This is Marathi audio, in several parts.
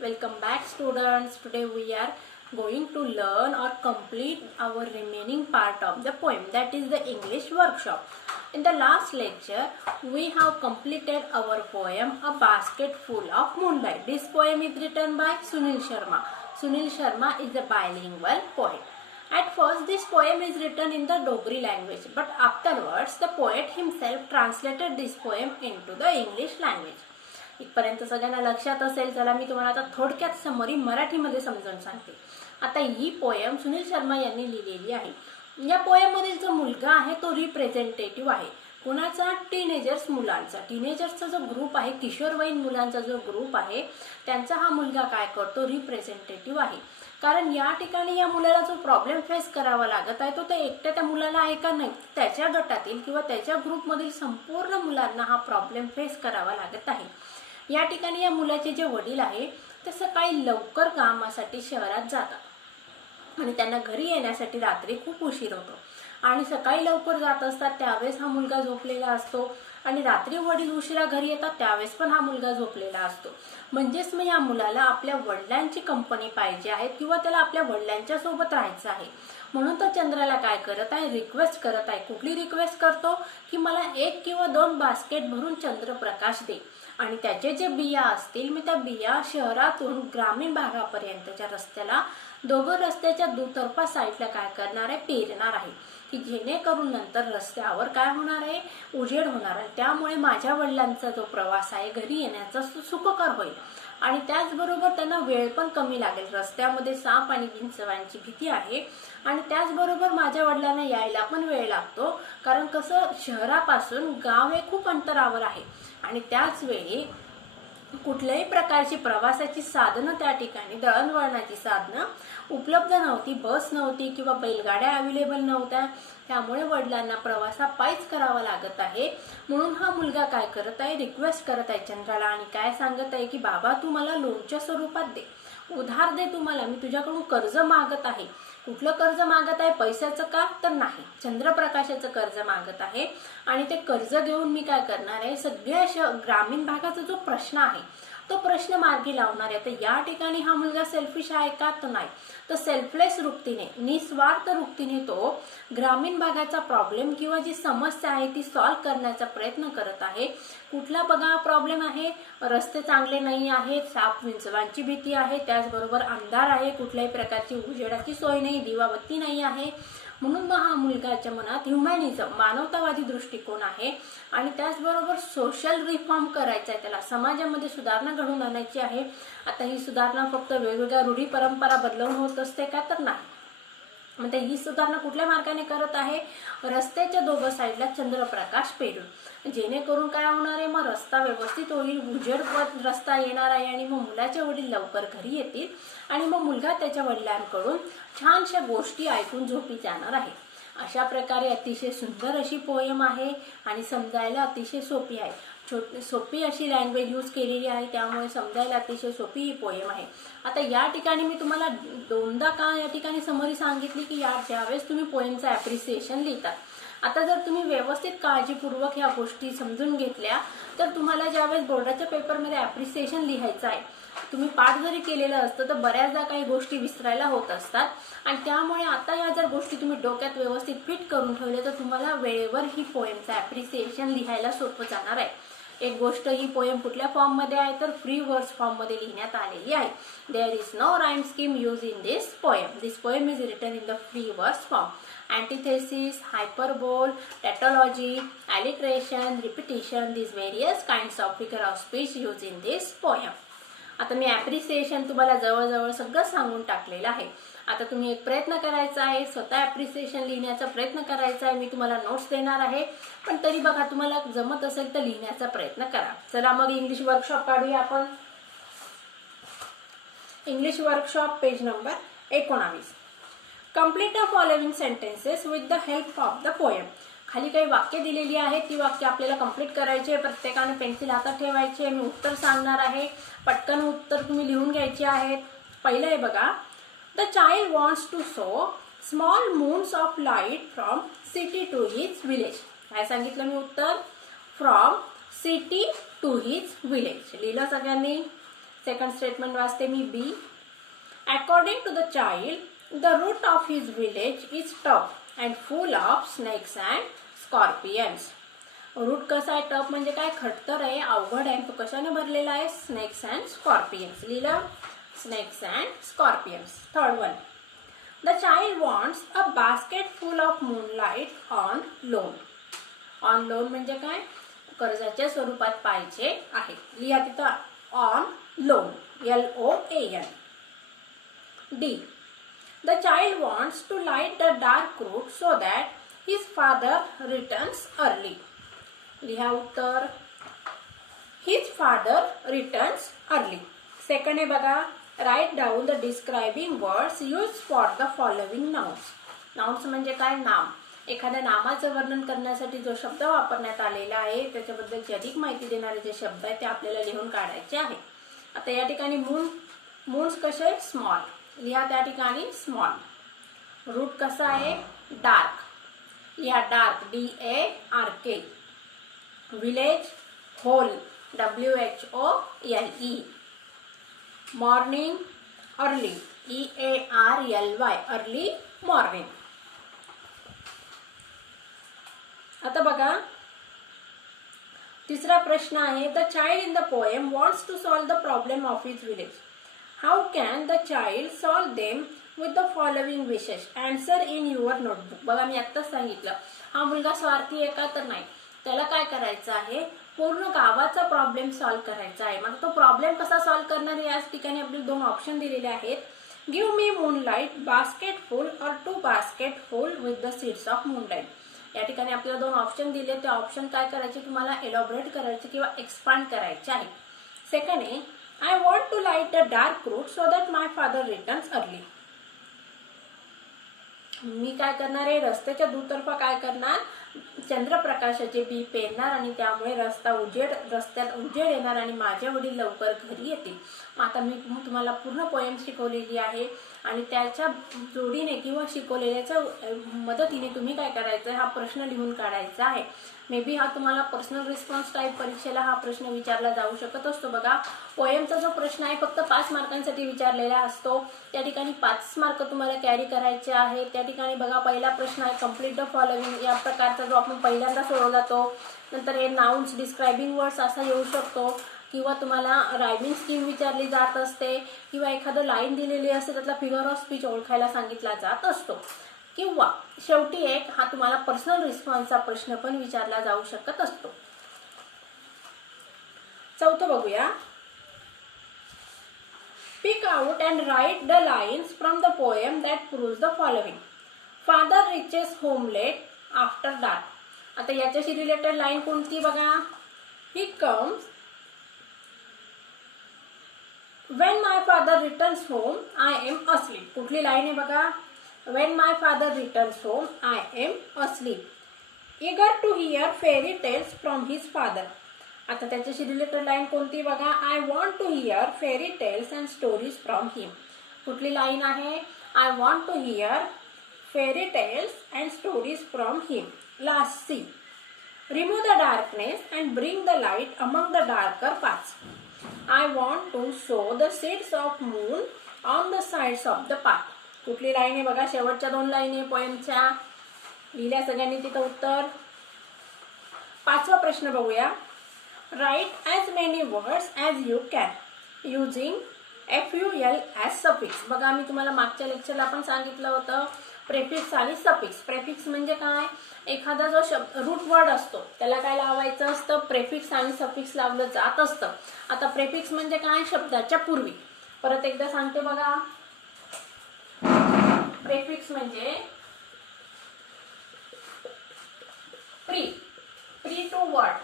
Welcome back students. Today we are going to learn or complete our remaining part of the poem, that is the English workshop. In the last lecture we have completed our poem A Basket Full of Moonlight. This poem is written by Sunil Sharma. Sunil Sharma is a bilingual poet. At first this poem is written in the Dogri language, but afterwards the poet himself translated this poem into the English language. इथपर्यंत सगळ्यांना लक्षात असेल. चला मी तुम्हाला आता थोडक्यात समरी मराठीमध्ये समजावून सांगते. आता ही पोएम सुनील शर्मा यांनी लिहिलेली आहे. या पोएम मधील जो मुलगा आहे तो रिप्रेझेंटेटिव्ह आहे. कुणाचा? टीनेजर्स मुलांचा. टीनेजर्सचा जो ग्रुप आहे, किशोरवयीन मुलांचा जो ग्रुप आहे, त्यांचा हा मुलगा काय करतो? रिप्रेझेंटेटिव्ह आहे. कारण या ठिकाणी या मुलाला जो प्रॉब्लेम फेस करावा लागत आहे तो त्या एकट्या त्या मुलाला आहे का? नाही, त्याच्या गटातील किंवा त्याच्या ग्रुपमधील संपूर्ण मुलांना हा प्रॉब्लेम फेस करावा लागत आहे. या ठिकाणी या मुलाचे जे वडील आहे ते सकाळी लवकर कामासाठी शहरात जातात आणि त्यांना घरी येण्यासाठी रात्री खूप उशीर होतो. आणि सकाळी लवकर जात असतात त्यावेळेस हा मुलगा झोपलेला असतो आणि रात्री वडील उशिरा घरी येतात त्यावेळेस पण हा मुलगा झोपलेला असतो. म्हणजेच मग या मुलाला आपल्या वडिलांची कंपनी पाहिजे आहे किंवा त्याला आपल्या वडिलांच्या सोबत राहायचं आहे. म्हणून तो चंद्राला काय करत आहे? रिक्वेस्ट करत आहे. कुठली रिक्वेस्ट करतो? की मला 1 किंवा 2 बास्केट भरून चंद्रप्रकाश दे आणि त्याचे जे बिया असतील मी त्या बिया शहरातून ग्रामीण भागापर्यंतच्या रस्त्याला दोघं रस्त्याच्या दुतर्फा साईडला काय करणार आहे? पेरणार आहे की जेणेकरून नंतर रस्त्यावर काय होणार आहे? उजेड होणार आहे. त्यामुळे माझ्या वडिलांचा जो प्रवास आहे घरी येण्याचा सुखकर होईल आणि त्याचबरोबर त्यांना वेळ पण कमी लागेल. रस्त्यामध्ये साप आणि विंचवांची भीती आहे आणि त्याचबरोबर माझ्या वडिलांना यायला पण वेळ लागतो. कारण कसं, शहरापासून गाव हे खूप अंतरावर आहे आणि त्याच वेळी कुठल्याही प्रकारची प्रवासाची साधनं त्या ठिकाणी, दळणवळणाची साधनं उपलब्ध नव्हती. बस नव्हती किंवा बैलगाड्या अवेलेबल नव्हत्या. त्यामुळे वडिलांना प्रवास हा पायीच करावा लागत आहे. म्हणून हा मुलगा काय करत आहे? रिक्वेस्ट करत आहे चंद्राला आणि काय सांगत आहे की बाबा तू मला लोनच्या स्वरूपात दे, उधार दे, तुम्हाला मी तुझ्याकडून कर्ज मागत आहे. कुठलं कर्ज मागत आहे? पैशाचं का? तर नाही, चंद्रप्रकाशाचं कर्ज मागत आहे. आणि ते कर्ज घेऊन मी काय करणार आहे? सगळ्या ग्रामीण भागाचा जो प्रश्न आहे तो प्रश्न मार्गी लावणार आहे. तर या ठिकाणी हा मुलगा सेल्फिश आहे का? तर नाही. तर सेल्फलेस वृत्तीने, निस्वार्थ वृत्तीने तो ग्रामीण भागाचा प्रॉब्लेम किंवा जी समस्या आहे ती सॉल्व्ह करण्याचा प्रयत्न करत आहे. कुठला बघा प्रॉब्लेम आहे? रस्ते चांगले नाही आहेत, साप विंचवांची भीती आहे, त्याचबरोबर अंधार आहे, कुठल्याही प्रकारची उजेडाची सोय नाही, दिवाबत्ती नाही आहे. म्हणून मग हा मुलगाच्या मनात ह्युमॅनिझम, मानवतावादी दृष्टिकोन आहे आणि त्याचबरोबर सोशल रिफॉर्म करायचा आहे. त्याला समाजामध्ये सुधारणा घडवून आणायची आहे. आता ही सुधारणा फक्त वेगवेगळ्या रूढी परंपरा बदलवून होत असते का? तर नाही. म्हणजे ही सुधारणा कुठल्या मार्गाने करत आहे? रस्त्याच्या दोघं साईडला चंद्रप्रकाश पेरून, जेणेकरून काय होणार आहे? मग रस्ता व्यवस्थित होईल, उजेडपत रस्ता येणार आहे आणि मग मुलाचे वडील लवकर घरी येतील आणि मग मुलगा त्याच्या वडिलांकडून छानशा गोष्टी ऐकून झोपी जाणार आहे. अशा प्रकारे अतिशय सुंदर अशी पोएम आहे आणि समजायला अतिशय सोपी आहे. सोपी अशी लँग्वेज यूज केलेली आहे, त्यामुळे समजायला अतिशय सोपी ही पोएम आहे. आता या ठिकाणी मी तुम्हाला दोनदा का या ठिकाणी समरी सांगितली की ज्यावेळेस तुम्ही पोएमचं ॲप्रिसिएशन लिहितात. आता जर तुम्ही व्यवस्थित काळजीपूर्वक ह्या गोष्टी समजून घेतल्या तर तुम्हाला ज्यावेळेस बोर्डाच्या पेपरमध्ये ॲप्रिसिएशन लिहायचं आहे, तुम्ही पाठ जरी केलेलं असतं तर बऱ्याचदा काही गोष्टी विसरायला होत असतात आणि त्यामुळे आता या जर गोष्टी तुम्ही डोक्यात व्यवस्थित फिट करून ठेवल्या तर तुम्हाला वेळेवर ही पोएमचं ॲप्रिसिएशन लिहायला सोपं जाणार आहे. एक गोष्ट, ही पोएम कुठल्या फॉर्म मध्ये आहे? तर फ्री वर्ड्स फॉर्म मध्ये लिहिण्यात आलेली आहे. There is no rhyme scheme use in this poem. This poem is written in the free words form. Antithesis, hyperbole, tautology, alliteration, repetition, these various kinds of figure of speech used in this poem. आता मी ॲप्रिसिएशन तुम्हाला जवळजवळ सगळं सांगून टाकलेलं आहे. आता तुम्ही एक प्रयत्न करायचा आहे, स्वतः ॲप्रिसिएशन लिहिण्याचा प्रयत्न करायचा आहे. मी तुम्हाला नोट्स देणार आहे, पण तरी बघा तुम्हाला जमत असेल तर लिहिण्याचा प्रयत्न करा. चला मग इंग्लिश वर्कशॉप काढूया आपण. English workshop page number 19. Complete the following sentences with the help of the poem. खाली काही वाक्य दिलेली आहेत, ती वाक्य आपल्याला कंप्लीट करायची आहे. प्रत्येकाने पेन्सिल हातात ठेवायची आहे. मी उत्तर सांगणार आहे, पटकन उत्तर तुम्ही लिहून घ्यायची आहेत. पहिलं आहे बघा, the child wants to sew small moons of light from city to his village. काय सांगितलं मी उत्तर? From city to his village. लिहिलं सगळ्यांनी? सेकंड स्टेटमेंट वाचते मी B. According to the child the route of his village is tough and full of snakes and scorpions. Route कसा आहे, टफ म्हणजे काय, खडतर आहे, अवघड आहे. तो कशाने भरलेला आहे, स्नेक्स अँड स्कॉर्पियन्स. लिहिलं, snakes and scorpions. Third one, the child wants a basket full of moonlight on loan. On loan म्हणजे काय, कर्जाच्या स्वरूपात पाहिजे आहे. लिहा तिथं on loan, LOAN. D, the child wants to light the dark route so that his father returns early. लिहा उत्तर, his father returns early. Second आहे बघा, write down the describing words use for the following nouns. Nouns म्हणजे काय, नाम. एखाद्या नामाचं वर्णन करण्यासाठी जो शब्द वापरण्यात आलेला आहे त्याच्याबद्दलची अधिक माहिती देणारे जे शब्द आहेत ते आपल्याला लिहून काढायचे आहे. आता या ठिकाणी मून्स कसे, स्मॉल. लिहा त्या ठिकाणी स्मॉल. रूट कसा आहे, डार्क. लिहा dark, DARK. Village, whole, WHOLE. Morning, early, EARLY. Early morning. आता बघा तिसरा प्रश्न आहे, the child in the poem wants to solve the problem of his village. How can the child solve them with the following विशेष. Answer in your notebook. बघा मी आत्ताच सांगितलं, हा मुलगा स्वार्थी आहे का, तर नाही. त्याला काय करायचं आहे, पूर्ण गावाचा प्रॉब्लेम सॉल्व करायचा आहे. मग तो प्रॉब्लेम कसा सॉल्व करणार आहे, याच ठिकाणी आपल्याला दोन ऑप्शन दिलेले आहेत. गिव्ह मी मूनलाईट बास्केट फुल और 2 basket full with the seeds of moonlight. या ठिकाणी आपल्याला दोन ऑप्शन दिले, ते ऑप्शन काय करायचे, तुम्हाला एलॉबरेट करायचे किंवा एक्सपांड करायचे आहे. सेकंड आहे, I want to light the dark route so that my father returns early. मी काय करणार आहे, रस्त्याच्या दुतर्फा काय करणार, चंद्रप्रकाशाचे बी पेरणार आणि त्यामुळे रस्त्यात उजेड येणार आणि माझे वडील लवकर घरी येतील. आता मी तुम्हाला पूर्ण पोएम शिकवलेली आहे आणि त्याच्या जोडीने किंवा शिकवलेल्याच्या मदतीने तुम्ही काय करायचं, हा प्रश्न लिहून काढायचा आहे. मे बी हा तुम्हाला पर्सनल रिस्पॉन्स टाईप परीक्षेला हा प्रश्न विचारला जाऊ शकत असतो. बघा पोएमचा जो प्रश्न आहे फक्त 5 मार्कांसाठी विचारलेला असतो. त्या ठिकाणी 5 मार्क तुम्हाला कॅरी करायचे आहे. त्या ठिकाणी बघा पहिला प्रश्न आहे, कम्प्लीट द फॉलोविंग. या प्रकारचा जो आपण पहिल्यांदा सोडवला तो. नंतर हे नाउन्स, डिस्क्रायबिंग वर्ड्स असा येऊ शकतो किंवा तुम्हाला रायमिंग स्कीम विचारली जात असते किंवा एखादं लाईन दिलेली असते त्यातला फिगर ऑफ स्पीच ओळखायला सांगितला जात असतो. किंवा शेवटी एक हा तुम्हाला पर्सनल रिस्पॉन्सचा प्रश्न पण विचारला जाऊ शकत असतो. चौथं बघूया, pick out and write the lines from the poem that proves the following. Father reaches home late after dark. आता याच्याशी रिलेटेड लाईन कोणती बघा, ही comes when my father returns home I am asleep. कुठली लाईन आहे बघा, when my father returns home I am asleep, eager to hear fairy tales from his father. आता त्याच्याशी रिलेटेड लाईन कोणती बघा, I want to hear fairy tales and stories from him. कुठली लाईन आहे, I want to hear fairy tales and stories from him. Last C, remove the darkness and bring the light among the darker paths. I want to sow the seeds of moon on the sides of the path. कुठली लाईन आहे बघा, शेवटच्या 2 लाईन आहे पोएमच्या. लिहिल्या सगळ्यांनी तिथं उत्तर. 5वा प्रश्न बघूया, write as many words as you can using FUL as suffix. बघा मी तुम्हाला मागच्या लेक्चरला पण सांगितलं होतं प्रेफिक्स आणि सफिक्स. प्रेफिक्स म्हणजे काय, एखादा जो शब्द रूट वर्ड असतो त्याला काय लावायचं असतं, प्रेफिक्स आणि सफिक्स लावलं जात असतं. आता प्रेफिक्स म्हणजे काय, शब्दाच्या पूर्वी. परत एकदा सांगते बघा, प्रेफिक्स म्हणजे प्री टू वर्ड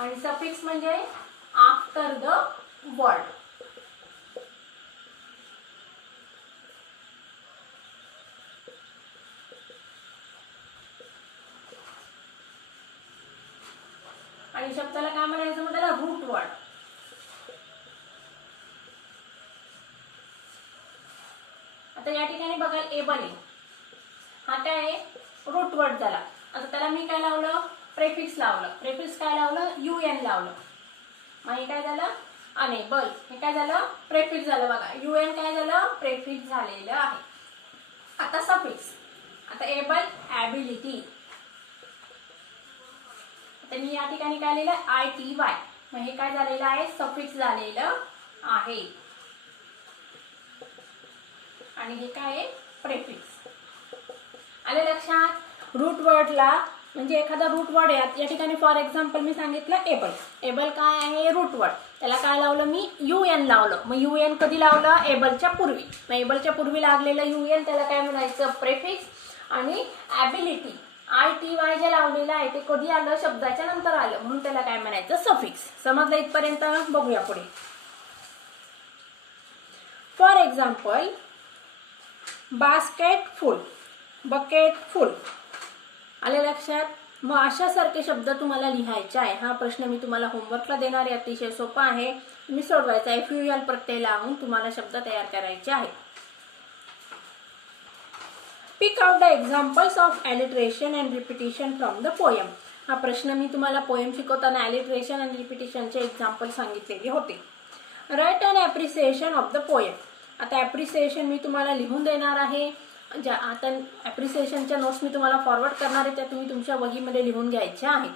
आणि सफिक्स म्हणजे आफ्टर द वर्ड. आणि शब्दाला काय म्हणायचं मग, त्याला रूट वर्ड. आता या ठिकाणी बघा एबल आहे, हा काय आहे, रूट वर्ड झाला. आता त्याला मी काय लावलं, प्रेफिक्स लावलं. प्रेफिक्स काय लावलं, UN लावलं. मग हे काय झालं अनेबल, हे काय झालं प्रेफिक्स झालं बघा, UN काय झालं प्रेफिक्स झालेलं आहे. आता सफिक्स, आता एबल ॲबिलिटी, आता मी या ठिकाणी काय लिहिलं ITY, मग हे काय झालेलं आहे सफिक्स झालेलं आहे. आणि हे काय आहे प्रेफिक्स. आले लक्षात. रूट वर्डला म्हणजे एखादा रूट वर्ड आहे, या ठिकाणी फॉर एक्झाम्पल मी सांगितलं एबल, एबल काय आहे रूट वर्ड, त्याला काय लावलं मी UN लावलं. मग UN कधी लावलं एबलच्या पूर्वी, मग एबलच्या पूर्वी लागलेलं UN त्याला काय म्हणायचं प्रेफिक्स. आणि ॲबिलिटी ITY जे लावलेलं आहे ते कधी आलं शब्दाच्या नंतर आलं म्हणून त्याला काय म्हणायचं सफिक्स. समजलं इथपर्यंत. बघूया पुढे. For example basket full, bucket फुल. आले लक्षात. मग अशासारखे शब्द तुम्हाला लिहायचे आहे. हा प्रश्न मी तुम्हाला होमवर्कला देणार आहे, अतिशय सोपा आहे, मी सोडवायचा आहे. FUL प्रत्यय लावून तुम्हाला शब्द तयार करायचे आहेत. Pick out the examples of alliteration and repetition from the poem. हा प्रश्न मी तुम्हाला पोएम शिकवताना ॲलिट्रेशन अँड रिपिटिशनचे एक्झाम्पल सांगितलेले होते. Write and appreciation of the poem. आता ॲप्रिसिएशन मी तुम्हाला लिहून देणार आहे. ज्या आता ॲप्रिसिएशनच्या नोट्स मी तुम्हाला फॉरवर्ड करणार आहे त्या तुम्ही तुमच्या वहीमध्ये लिहून घ्यायच्या आहेत.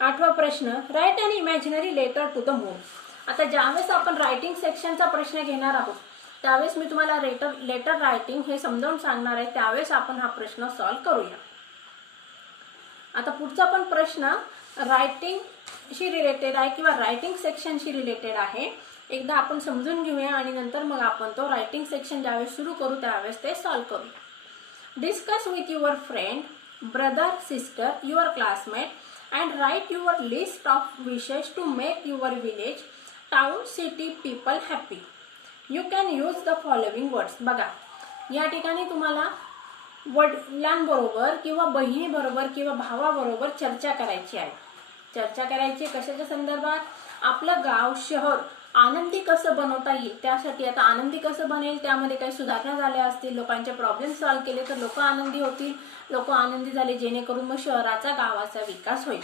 8वा प्रश्न write an imaginary letter to the moon. आता ज्यावेळेस आपण रायटिंग सेक्शनचा प्रश्न घेणार आहोत त्यावेळेस मी तुम्हाला लेटर रायटिंग हे समजावून सांगणार आहे, त्यावेळेस आपण हा प्रश्न सॉल्व्ह करूया. आता पुढचा पण प्रश्न रायटिंगशी रिलेटेड आहे किंवा रायटिंग सेक्शनशी रिलेटेड आहे. एकदा आपण समजून घेऊया आणि नंतर मग आपण तो रायटिंग सेक्शन ज्यावेळेस सुरू करू त्यावेळेस ते सॉल्व्ह करू. Discuss with your friend, brother, sister, your classmate and write your list of wishes to make your village, town, city people happy. You can use the following words. बघा या ठिकाणी तुम्हाला वडिलांबरोबर किंवा बहिणीबरोबर किंवा भावाबरोबर चर्चा करायची आहे. चर्चा करायची कशाच्या संदर्भात, आपलं गाव शहर आनंदी कसं बनवता येईल त्यासाठी. आता आनंदी कसं बनेल त्यामध्ये काही सुधारणा झाल्या असतील, लोकांचे प्रॉब्लेम सॉल्व्ह केले तर लोक आनंदी होतील, लोक आनंदी झाले जेणेकरून मग शहराचा गावाचा विकास होईल.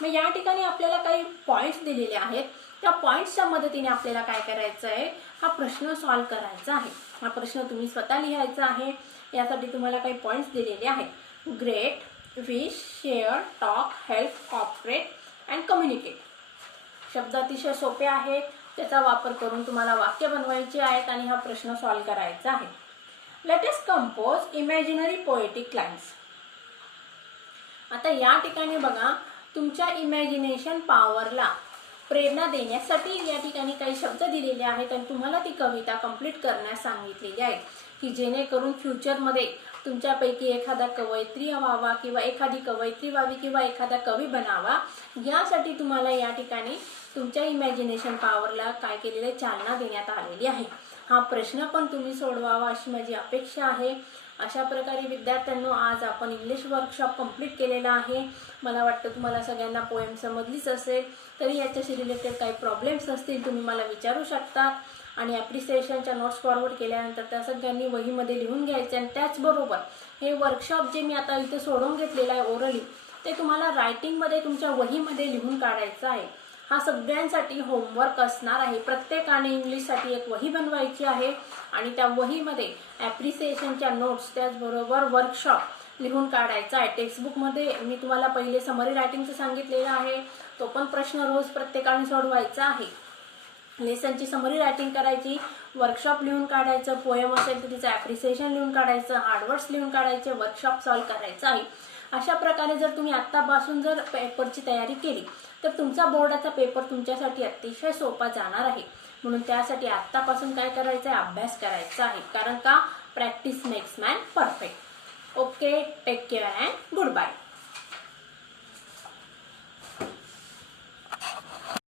मग या ठिकाणी आपल्याला काही पॉईंट्स दिलेले आहेत, त्या पॉईंट्सच्या मदतीने आपल्याला काय करायचं आहे हा प्रश्न सॉल्व्ह करायचा आहे. हा प्रश्न तुम्ही स्वतः लिहायचा आहे. यासाठी तुम्हाला काही पॉईंट्स दिलेले आहेत. Greet, wish, share, talk, help, cooperate and communicate. शब्द अतिशय सोपे आहेत, त्याचा वापर करून तुम्हाला वाक्य बनवायचे आहेत आणि हा प्रश्न सॉल्व्ह करायचा आहे. Let us compose imaginary poetic lines. आता या ठिकाणी बघा तुमच्या इमॅजिनेशन पॉवरला प्रेरणा देण्यासाठी या ठिकाणी काही शब्द दिलेले आहेत आणि तुम्हाला ती कविता कंप्लीट करण्यास सांगितलेली आहे की जेणेकरून फ्युचरमध्ये तुमच्यापैकी एखादा कवयित्री व्हावा किंवा एखादी कवयित्री व्हावी किंवा एखादा कवी बनावा. यासाठी तुम्हाला या ठिकाणी तुमच्या इमॅजिनेशन पॉवरला काय केलेलं आहे चालना देण्यात आलेली आहे. हा प्रश्न पण तुम्ही सोडवावा अशी माझी अपेक्षा आहे. अशा प्रकारे विद्यार्थ्यांनो आज आपण इंग्लिश वर्कशॉप कंप्लीट केलेला आहे. मला वाटतं तुम्हाला सगळ्यांना पोएम समजलीच असेल. तरी याच्याशी रिलेटेड काही प्रॉब्लेम्स असतील तुम्ही मला विचारू शकतात आणि ॲप्रिसिएशनच्या नोट्स फॉरवर्ड केल्यानंतर त्या सगळ्यांनी वहीमध्ये लिहून घ्यायचे. आणि त्याचबरोबर हे वर्कशॉप जे मी आता इथे सोडवून घेतलेलं आहे ओरली ते तुम्हाला रायटिंगमध्ये तुमच्या वहीमध्ये लिहून काढायचं आहे. हा सगळ्यांसाठी होमवर्क असणार आहे. प्रत्येकाने इंग्लिशसाठी एक वही बनवायची आहे आणि त्या वहीमध्ये ॲप्रिसिएशनच्या नोट्स त्याचबरोबर वर्कशॉप लिहून काढायचा आहे. टेक्स्टबुकमध्ये मी तुम्हाला पहिले समरी रायटिंगचं सांगितलेलं आहे, तो पण प्रश्न रोज प्रत्येकाने सोडवायचा आहे. लेसनची समरी रायटिंग करायची, वर्कशॉप लिहून काढायचं, पोएम असेल तर तिचं ॲप्रिसिएशन लिहून काढायचं, हार्डवर्ड्स लिहून काढायचे, वर्कशॉप सॉल्व्ह करायचं आहे. अशा प्रकारे जर तुम्ही आत्तापासून जर पेपरची तयारी केली तर तुमचा बोर्डाचा पेपर तुमच्यासाठी अतिशय सोपा जाणार आहे. म्हणून त्यासाठी आत्तापासून काय करायचं आहे अभ्यास करायचा आहे. कारण का practice makes man perfect. Okay, take care and good bye.